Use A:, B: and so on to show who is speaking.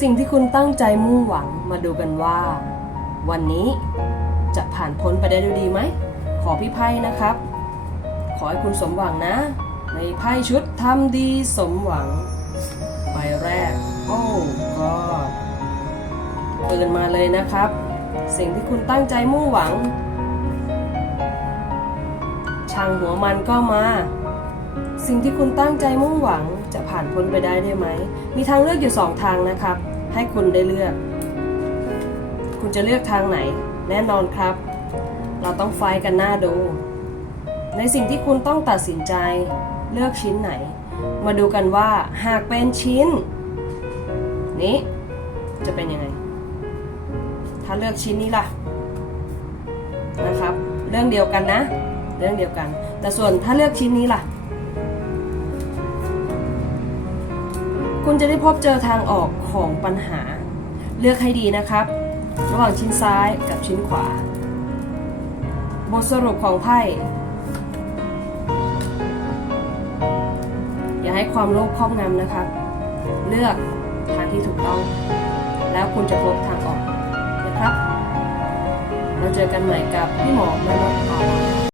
A: สิ่งที่คุณตั้งใจมุ่งหวังมาดูกันว่า วันนี้จะผ่านพ้นไปได้ด้วยดีไหม ขอพี่ไพ่นะครับ ขอให้คุณสมหวังนะ ในไพ่ชุดทำดีสมหวังใบแรก โอ้ก็เปิดมาเลยนะครับ สิ่งที่คุณตั้งใจมุ่งหวังช่างหัวมันก็มา สิ่งที่คุณตั้งใจมุ่งหวังจะผ่านพ้นไปได้ได้ไหม มีทางเลือกอยู่สองทางนะครับ ให้คุณได้เลือก คุณจะเลือกทางไหน แน่นอนครับ เราต้องไฟกันหน้าดู ในสิ่งที่คุณต้องตัดสินใจ เลือกชิ้นไหน มาดูกันว่าหากเป็นชิ้น นี้จะเป็นยังไง ถ้าเลือกชิ้นนี้ล่ะ นะครับ เรื่องเดียวกันนะ เรื่องเดียวกัน แต่ส่วนถ้าเลือกชิ้นนี้ล่ะ คุณจะได้พบเจอทางออกของปัญหา เลือกให้ดีนะครับ ระหว่างชิ้นซ้ายกับชิ้นขวา บทสรุปของไพ่อย่าให้ความโลภครอบงำนะครับ เลือกทางที่ถูกต้อง แล้วคุณจะพบทางออกนะครับ เราเจอกันใหม่กับพี่หมอแม่นกออน